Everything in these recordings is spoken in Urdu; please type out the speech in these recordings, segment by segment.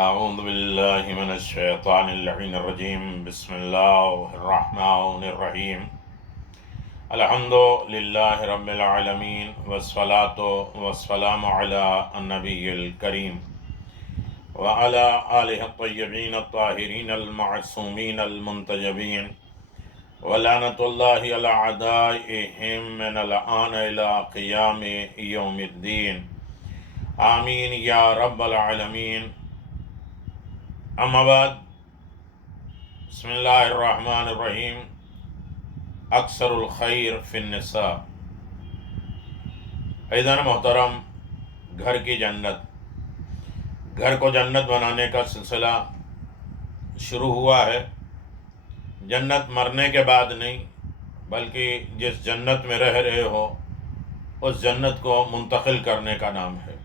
أعوذ بالله من الشيطان اللعين الرجيم. بسم الله الرحمن الرحيم. الحمد لله رب العالمين والصلاة والسلام على النبي الكريم وعلى آله الطيبين الطاهرين المعصومين المنتجبين ولعنة الله على أعدائهم من الآن إلى قيام يوم الدين. آمين يا رب العالمين. اما بعد، بسم اللہ الرحمن الرحیم. اکثر الخیر فی النساء. عزیزان محترم، گھر کی جنت، گھر کو جنت بنانے کا سلسلہ شروع ہوا ہے. جنت مرنے کے بعد نہیں، بلکہ جس جنت میں رہ رہے ہو اس جنت کو منتقل کرنے کا نام ہے.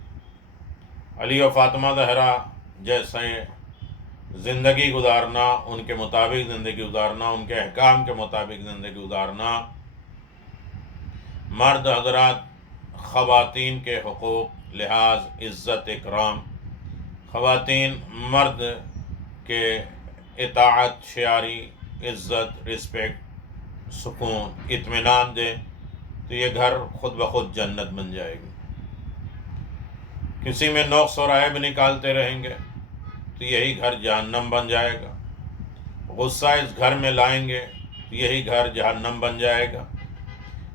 علی و فاطمہ زہرا جیسے زندگی گزارنا، ان کے مطابق زندگی گزارنا، ان کے احکام کے مطابق زندگی گزارنا، مرد حضرات خواتین کے حقوق، لحاظ، عزت، اکرام، خواتین مرد کے اطاعت، شیاری، عزت، رسپیکٹ، سکون، اطمینان دیں، تو یہ گھر خود بخود جنت بن جائے گی. کسی میں نقص اور عیب نکالتے رہیں گے تو یہی گھر جہنم بن جائے گا. غصہ اس گھر میں لائیں گے تو یہی گھر جہنم بن جائے گا.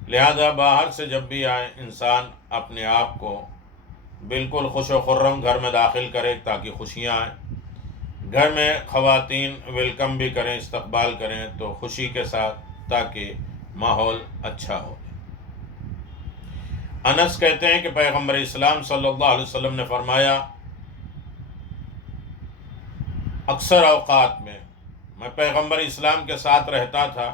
لہذا باہر سے جب بھی آئے انسان اپنے آپ کو بالکل خوش و خرم گھر میں داخل کرے تاکہ خوشیاں آئیں. گھر میں خواتین ویلکم بھی کریں، استقبال کریں تو خوشی کے ساتھ، تاکہ ماحول اچھا ہو. انس کہتے ہیں کہ پیغمبر اسلام صلی اللہ علیہ وسلم نے فرمایا، اکثر اوقات میں پیغمبر اسلام کے ساتھ رہتا تھا.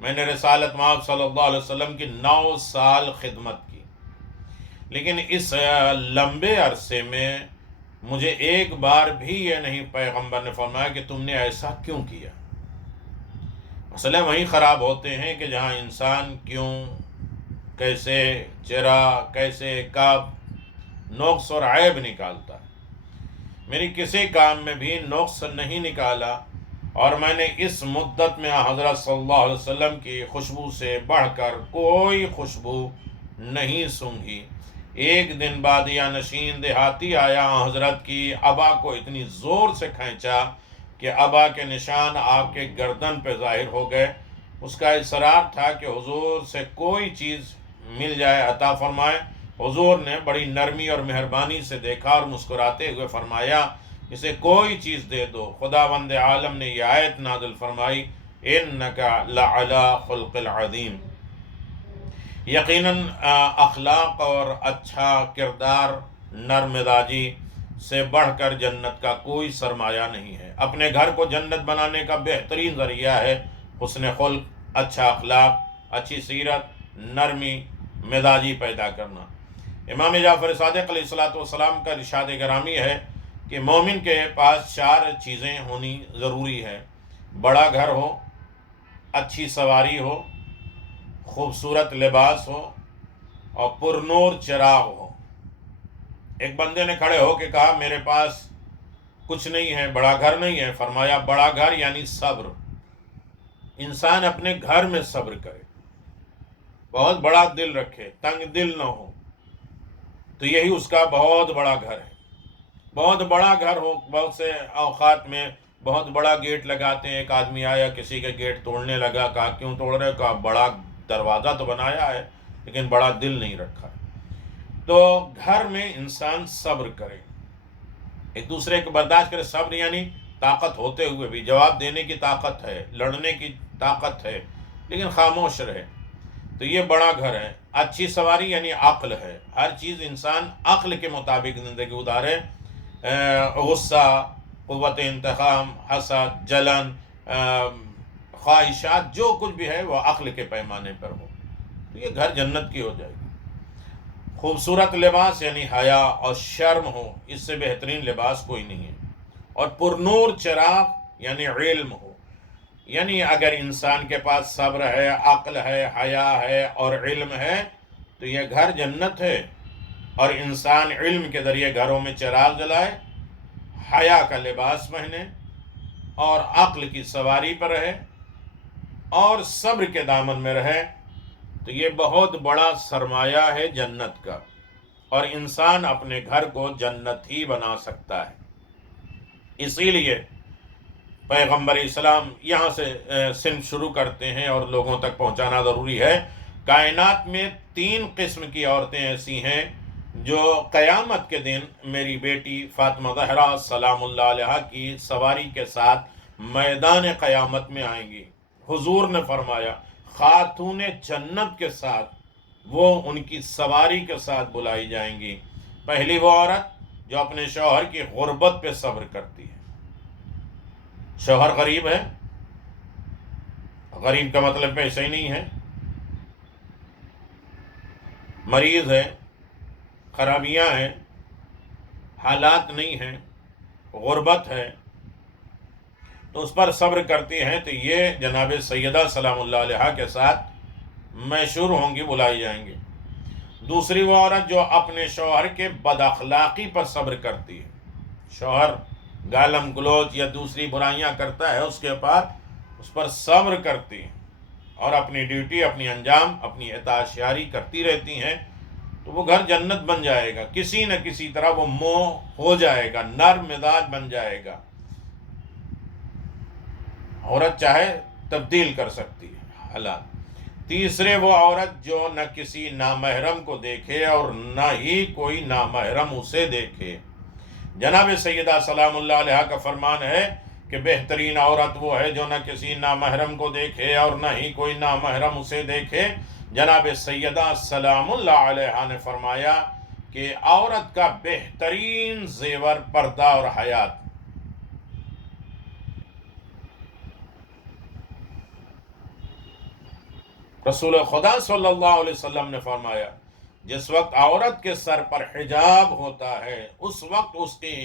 میں نے رسالت مآب صلی اللہ علیہ وسلم کی 9 سال خدمت کی، لیکن اس لمبے عرصے میں مجھے ایک بار بھی یہ نہیں پیغمبر نے فرمایا کہ تم نے ایسا کیوں کیا. مسئلے وہیں خراب ہوتے ہیں کہ جہاں انسان کیوں، کیسے، چرا، کیسے، کب نقص اور عیب نکالتا ہے. میری کسی کام میں بھی نقص نہیں نکالا، اور میں نے اس مدت میں حضرت صلی اللہ علیہ وسلم کی خوشبو سے بڑھ کر کوئی خوشبو نہیں سونگھی. ایک دن بعد یا نشین دیہاتی آیا، حضرت کی عبا کو اتنی زور سے کھینچا کہ عبا کے نشان آپ کے گردن پہ ظاہر ہو گئے. اس کا اصرار تھا کہ حضور سے کوئی چیز مل جائے، عطا فرمائے. حضور نے بڑی نرمی اور مہربانی سے دیکھا اور مسکراتے ہوئے فرمایا، اسے کوئی چیز دے دو. خداوند عالم نے یہ آیت نازل فرمائی، اِنَّكَ لَعَلَىٰ خُلْقٍ عَظِيمٍ. یقیناً اخلاق اور اچھا کردار، نرم مزاجی سے بڑھ کر جنت کا کوئی سرمایہ نہیں ہے. اپنے گھر کو جنت بنانے کا بہترین ذریعہ ہے حسن خلق، اچھا اخلاق، اچھی سیرت، نرمی مزاجی پیدا کرنا. امام جعفر صادق علیہ السلام کا ارشاد گرامی ہے کہ مومن کے پاس 4 چیزیں ہونی ضروری ہے: بڑا گھر ہو، اچھی سواری ہو، خوبصورت لباس ہو، اور پرنور چراغ ہو. ایک بندے نے کھڑے ہو کے کہا، میرے پاس کچھ نہیں ہے، بڑا گھر نہیں ہے. فرمایا، بڑا گھر یعنی صبر. انسان اپنے گھر میں صبر کرے، بہت بڑا دل رکھے، تنگ دل نہ ہو، تو یہی اس کا بہت بڑا گھر ہے. بہت بڑا گھر ہو، بہت سے اوقات میں بہت بڑا گیٹ لگاتے ہیں. ایک آدمی آیا، کسی کے گیٹ توڑنے لگا. کہا، کیوں توڑ رہے؟ کہا، بڑا دروازہ تو بنایا ہے لیکن بڑا دل نہیں رکھا. تو گھر میں انسان صبر کرے، ایک دوسرے کو برداشت کرے. صبر یعنی طاقت ہوتے ہوئے بھی جواب دینے کی طاقت ہے، لڑنے کی طاقت ہے، لیکن خاموش رہے. تو یہ بڑا گھر ہے. اچھی سواری یعنی عقل ہے، ہر چیز انسان عقل کے مطابق زندگی گزارے. غصہ، قوت انتقام، حسد، جلن، خواہشات، جو کچھ بھی ہے وہ عقل کے پیمانے پر ہو، تو یہ گھر جنت کی ہو جائے گی. خوبصورت لباس یعنی حیا اور شرم ہو، اس سے بہترین لباس کوئی نہیں ہے. اور پرنور چراغ یعنی علم ہو. یعنی اگر انسان کے پاس صبر ہے، عقل ہے، حیا ہے اور علم ہے تو یہ گھر جنت ہے. اور انسان علم کے ذریعے گھروں میں چراغ جلائے، حیا کا لباس پہنے اور عقل کی سواری پر رہے اور صبر کے دامن میں رہے، تو یہ بہت بڑا سرمایہ ہے جنت کا، اور انسان اپنے گھر کو جنت ہی بنا سکتا ہے۔ اسی لیے پیغمبر اسلام یہاں سے صنف شروع کرتے ہیں اور لوگوں تک پہنچانا ضروری ہے۔ کائنات میں 3 قسم کی عورتیں ایسی ہیں جو قیامت کے دن میری بیٹی فاطمہ زہرا سلام اللہ علیہا کی سواری کے ساتھ میدان قیامت میں آئیں گی۔ حضور نے فرمایا خاتون جنت کے ساتھ وہ ان کی سواری کے ساتھ بلائی جائیں گی۔ پہلی وہ عورت جو اپنے شوہر کی غربت پہ صبر کرتی ہے۔ شوہر غریب ہے، غریب کا مطلب پیسہ ہی نہیں ہے، مریض ہے، خرابیاں ہیں، حالات نہیں ہیں، غربت ہے، تو اس پر صبر کرتی ہیں، تو یہ جناب سیدہ سلام اللہ علیہا کے ساتھ میسور ہوں گی، بلائی جائیں گی۔ دوسری وہ عورت جو اپنے شوہر کے بد اخلاقی پر صبر کرتی ہے، شوہر گالم گلوچ یا دوسری برائیاں کرتا ہے، اس پر صبر کرتی ہیں اور اپنی ڈیوٹی، اپنی انجام، اپنی اطاعت شعاری کرتی رہتی ہیں، تو وہ گھر جنت بن جائے گا۔ کسی نہ کسی طرح وہ موہ ہو جائے گا، نرم مزاج بن جائے گا۔ عورت چاہے تبدیل کر سکتی ہے حالات۔ تیسرے وہ عورت جو نہ کسی نامحرم کو دیکھے اور نہ ہی کوئی نامحرم اسے دیکھے۔ جناب سیدہ سلام اللہ علیہا کا فرمان ہے کہ بہترین عورت وہ ہے جو نہ کسی نامحرم کو دیکھے اور نہ ہی کوئی نامحرم اسے دیکھے۔ جناب سیدہ سلام اللہ علیہا نے فرمایا کہ عورت کا بہترین زیور پردہ اور حیات۔ رسول خدا صلی اللہ علیہ وسلم نے فرمایا جس وقت عورت کے سر پر حجاب ہوتا ہے اس وقت اس کی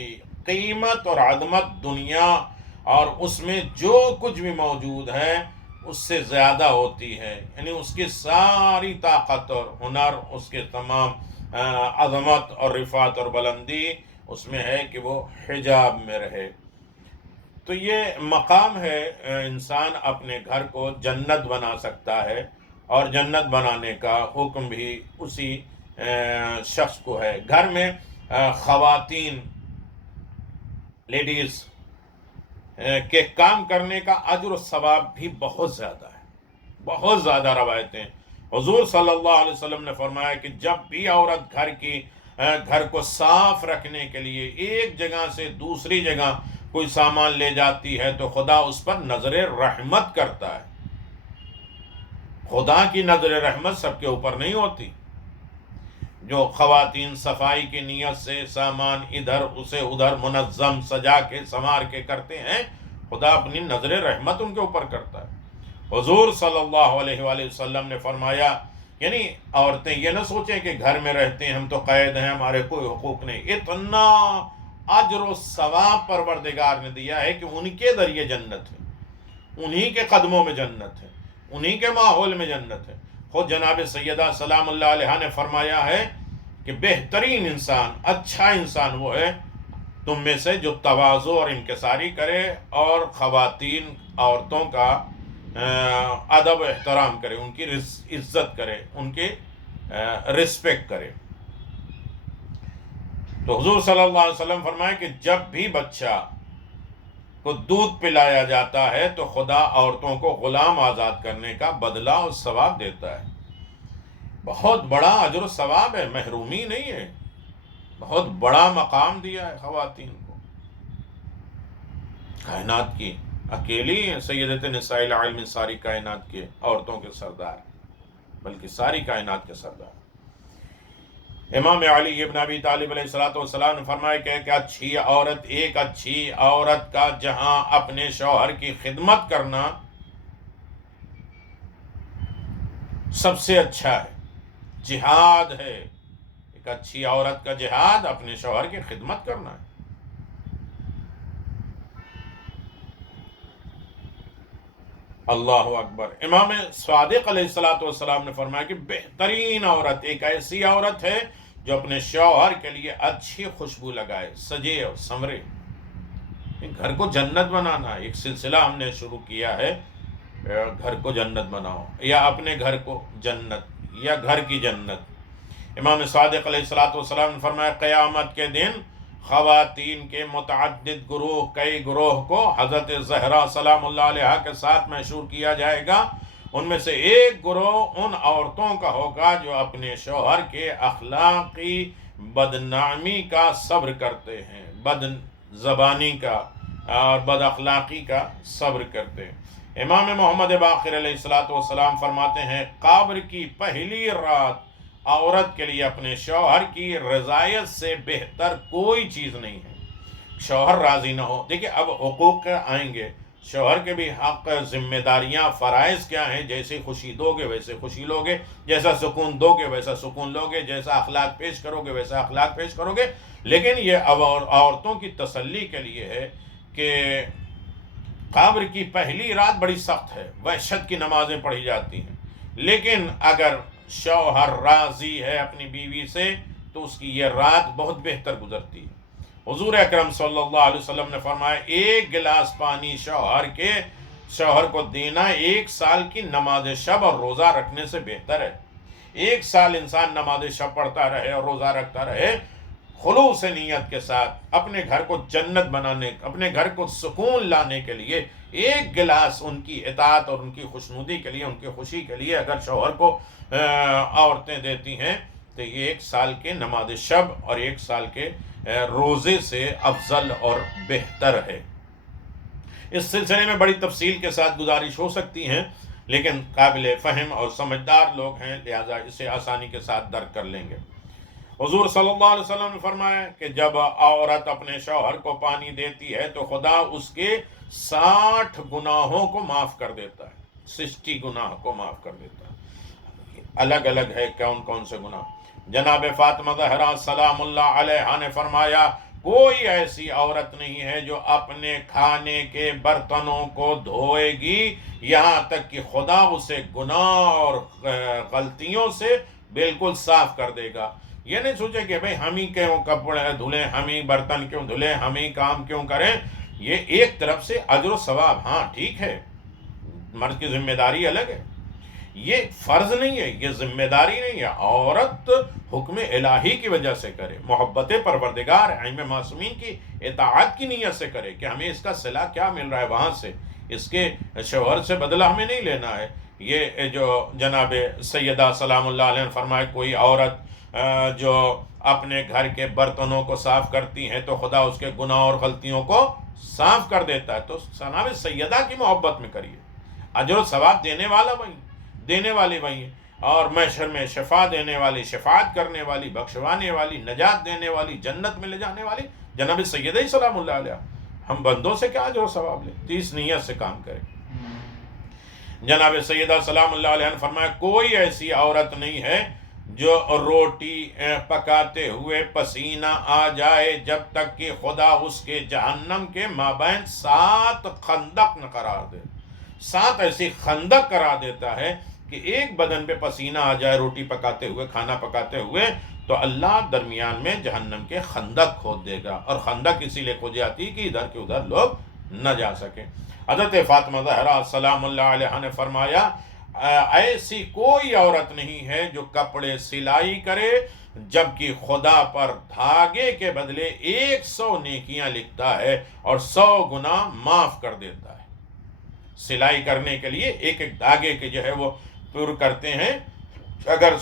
قیمت اور عظمت دنیا اور اس میں جو کچھ بھی موجود ہے اس سے زیادہ ہوتی ہے، یعنی اس کی ساری طاقت اور ہنر، اس کے تمام عظمت اور رفعت اور بلندی اس میں ہے کہ وہ حجاب میں رہے۔ تو یہ مقام ہے، انسان اپنے گھر کو جنت بنا سکتا ہے، اور جنت بنانے کا حکم بھی اسی شخص کو ہے۔ گھر میں خواتین، لیڈیز کے کام کرنے کا اجر و ثواب بھی بہت زیادہ ہے، بہت زیادہ روایتیں۔ حضور صلی اللہ علیہ وسلم نے فرمایا کہ جب بھی عورت گھر کو صاف رکھنے کے لیے ایک جگہ سے دوسری جگہ کوئی سامان لے جاتی ہے تو خدا اس پر نظر رحمت کرتا ہے۔ خدا کی نظر رحمت سب کے اوپر نہیں ہوتی۔ جو خواتین صفائی کی نیت سے سامان ادھر اسے ادھر منظم سجا کے سنوار کے کرتے ہیں، خدا اپنی نظر رحمت ان کے اوپر کرتا ہے۔ حضور صلی اللہ علیہ وآلہ وسلم نے فرمایا، یعنی عورتیں یہ نہ سوچیں کہ گھر میں رہتے ہیں ہم تو قید ہیں، ہمارے کوئی حقوق نہیں۔ اتنا اجر و ثواب پروردگار نے دیا ہے کہ ان کے ذریعے جنت ہے، انہی کے قدموں میں جنت ہے، انہی کے ماحول میں جنت ہے۔ خود جناب سیدہ سلام اللہ علیہ نے فرمایا ہے کہ بہترین انسان، اچھا انسان وہ ہے تم میں سے جو تواضع اور انکساری کرے اور خواتین، عورتوں کا ادب و احترام کرے، ان کی عزت کرے، ان کی رسپیکٹ کرے۔ تو حضور صلی اللہ علیہ وسلم فرمائے کہ جب بھی بچہ کو دودھ پلایا جاتا ہے تو خدا عورتوں کو غلام آزاد کرنے کا بدلہ اور ثواب دیتا ہے۔ بہت بڑا اجر و ثواب ہے، محرومی نہیں ہے، بہت بڑا مقام دیا ہے خواتین کو۔ کائنات کی اکیلی سیدۃ نساء العالمین، ساری کائنات کے عورتوں کے سردار، بلکہ ساری کائنات کے سردار۔ امام علی ابن ابی طالب علیہ الصلوۃ والسلام نے فرمایا کہ ایک اچھی عورت کا جہاں اپنے شوہر کی خدمت کرنا سب سے اچھا ہے، جہاد ہے۔ ایک اچھی عورت کا جہاد اپنے شوہر کی خدمت کرنا ہے۔ اللہ اکبر۔ امام صادق علیہ الصلوۃ والسلام نے فرمایا کہ بہترین عورت ایک ایسی عورت ہے جو اپنے شوہر کے لیے اچھی خوشبو لگائے، سجے اور سنورے۔ گھر کو جنت بنانا ایک سلسلہ ہم نے شروع کیا ہے، گھر کو جنت بناؤ، یا اپنے گھر کو جنت، یا گھر کی جنت۔ امام صادق علیہ الصلوۃ والسلام نے فرمایا قیامت کے دن خواتین کے متعدد گروہ، کئی گروہ کو حضرت زہرا سلام اللہ علیہا کے ساتھ محشور کیا جائے گا۔ ان میں سے ایک گروہ ان عورتوں کا ہوگا جو اپنے شوہر کے اخلاقی بدنامی کا صبر کرتے ہیں، بد زبانی کا اور بد اخلاقی کا صبر کرتے ہیں۔ امام محمد باقر علیہ الصلوۃ والسلام فرماتے ہیں قبر کی پہلی رات عورت کے لیے اپنے شوہر کی رضایت سے بہتر کوئی چیز نہیں ہے۔ شوہر راضی نہ ہو، دیکھیں اب حقوق آئیں گے، شوہر کے بھی حق، ذمہ داریاں، فرائض کیا ہیں، جیسے خوشی دو گے ویسے خوشی لو گے، جیسا سکون دو گے ویسا سکون لو گے، جیسا اخلاق پیش کرو گے ویسا اخلاق پیش کرو گے۔ لیکن یہ اب عورتوں کی تسلی کے لیے ہے کہ قبر کی پہلی رات بڑی سخت ہے، وحشت کی نمازیں پڑھی جاتی ہیں، لیکن اگر شوہر راضی ہے اپنی بیوی سے تو اس کی یہ رات بہت بہتر گزرتی ہے۔ حضور اکرم صلی اللہ علیہ وسلم نے فرمایا ایک گلاس پانی شوہر کو دینا 1 سال کی نماز شب اور روزہ رکھنے سے بہتر ہے۔ 1 سال انسان نماز شب پڑھتا رہے اور روزہ رکھتا رہے، خلوص نیت کے ساتھ اپنے گھر کو جنت بنانے، اپنے گھر کو سکون لانے کے لیے 1 گلاس ان کی اطاعت اور ان کی خوشنودی کے لیے، ان کی خوشی کے لیے اگر شوہر کو عورتیں دیتی ہیں تو یہ 1 سال کے نماز شب اور 1 سال کے روزے سے افضل اور بہتر ہے۔ اس سلسلے میں بڑی تفصیل کے ساتھ گزارش ہو سکتی ہیں، لیکن قابل فہم اور سمجھدار لوگ ہیں لہذا اسے آسانی کے ساتھ درک کر لیں گے۔ حضور صلی اللہ علیہ وسلم نے فرمایا کہ جب عورت اپنے شوہر کو پانی دیتی ہے تو خدا اس کے 60 گناہوں کو معاف کر دیتا ہے، 60 گناہ کو معاف کر دیتا ہے۔ الگ الگ ہے کون سے گناہ۔ جناب فاطمہ زہرا سلام اللہ علیہا نے فرمایا کوئی ایسی عورت نہیں ہے جو اپنے کھانے کے برتنوں کو دھوئے گی یہاں تک کہ خدا اسے گناہ اور غلطیوں سے بالکل صاف کر دے گا۔ یہ نہیں سوچے کہ بھئی ہم ہی کیوں کپڑے دھلیں، ہم ہی برتن کیوں دھلیں، ہم ہی کام کیوں کریں۔ یہ ایک طرف سے اجر و ثواب، ہاں ٹھیک ہے، مرد کی ذمہ داری الگ ہے، یہ فرض نہیں ہے، یہ ذمہ داری نہیں ہے۔ عورت حکم الہی کی وجہ سے کرے، محبت پروردگار ائمہ معصومین کی اطاعت کی نیت سے کرے کہ ہمیں اس کا صلہ کیا مل رہا ہے وہاں سے، اس کے شوہر سے بدلہ ہمیں نہیں لینا ہے۔ یہ جو جناب سیدہ سلام اللہ علیہ نے فرمایا کوئی عورت جو اپنے گھر کے برتنوں کو صاف کرتی ہیں تو خدا اس کے گناہ اور غلطیوں کو صاف کر دیتا ہے۔ تو جناب سیدہ کی محبت میں کریے، اجر و ثواب دینے والا وہی، دینے والی وہی ہے، اور محشر میں شفا دینے والی، شفاعت کرنے والی، بخشوانے والی، نجات دینے والی، جنت میں لے جانے والی جناب سیدہ سلام اللہ علیہ۔ ہم بندوں سے کیا اجر و ثواب لیں، 30 نیت سے کام کریں۔ جناب سیدہ سلام اللہ علیہ نے فرمایا کوئی ایسی عورت نہیں ہے جو روٹی پکاتے ہوئے پسینہ آ جائے جب تک کہ خدا اس کے جہنم کے مابین 7 خندق نہ قرار دے، 7 ایسی خندق قرار دیتا ہے کہ ایک بدن پہ پسینہ آ جائے روٹی پکاتے ہوئے، کھانا پکاتے ہوئے، تو اللہ درمیان میں جہنم کے خندق کھود دے گا، اور خندق اسی لیے کھود جاتی کہ ادھر کے ادھر لوگ نہ جا سکیں۔ حضرت فاطمہ زہرا سلام اللہ علیہ نے فرمایا ایسی کوئی عورت نہیں ہے جو کپڑے سلائی کرے جبکہ خدا پر دھاگے کے بدلے 100 نیکیاں لکھتا ہے اور 100 گناہ معاف کر دیتا ہے۔ سلائی کرنے کے لیے ایک ایک دھاگے کے جو ہے وہ پر کرتے ہیں، اگر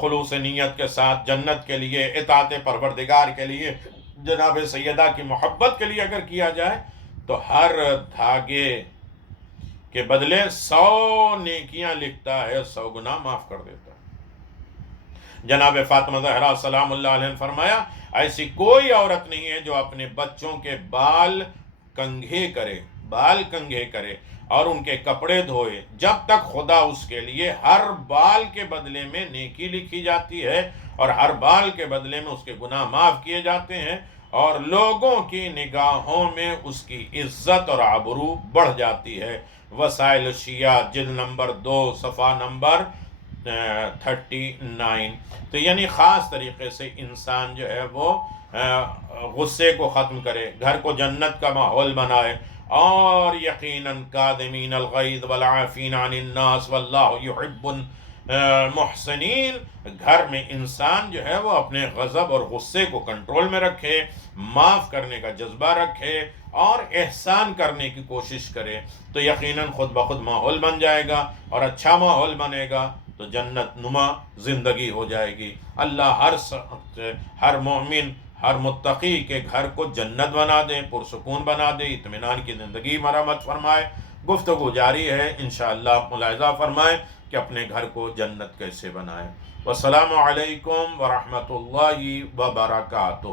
خلوص نیت کے ساتھ جنت کے لیے، اطاعت پروردگار کے لیے، جناب سیدہ کی محبت کے لیے اگر کیا جائے تو ہر دھاگے کے بدلے 100 نیکیاں لکھتا ہے، 100 گناہ معاف کر دیتا ہے۔ جناب فاطمہ زہرا سلام اللہ علیہ نے فرمایا ایسی کوئی عورت نہیں ہے جو اپنے بچوں کے بال کنگھے کرے اور ان کے کپڑے دھوئے جب تک خدا اس کے لیے ہر بال کے بدلے میں نیکی لکھی جاتی ہے اور ہر بال کے بدلے میں اس کے گناہ معاف کیے جاتے ہیں اور لوگوں کی نگاہوں میں اس کی عزت اور آبرو بڑھ جاتی ہے۔ وسائل الشیعہ جلد نمبر 2 صفحہ نمبر 39۔ تو یعنی خاص طریقے سے انسان جو ہے وہ غصے کو ختم کرے، گھر کو جنت کا ماحول بنائے، اور یقیناً کاظمین الغیظ والعافین عن الناس واللہ یحب محسنین، گھر میں انسان جو ہے وہ اپنے غضب اور غصے کو کنٹرول میں رکھے، معاف کرنے کا جذبہ رکھے اور احسان کرنے کی کوشش کرے، تو یقیناً خود بخود ماحول بن جائے گا، اور اچھا ماحول بنے گا تو جنت نما زندگی ہو جائے گی۔ اللہ ہر مومن، ہر متقی کے گھر کو جنت بنا دے، پرسکون بنا دے، اطمینان کی زندگی مرحمت فرمائے۔ گفتگو جاری ہے، انشاءاللہ ملاحظہ فرمائیں کہ اپنے گھر کو جنت کیسے بنائیں۔ والسلام علیکم ورحمۃ اللہ وبرکاتہ۔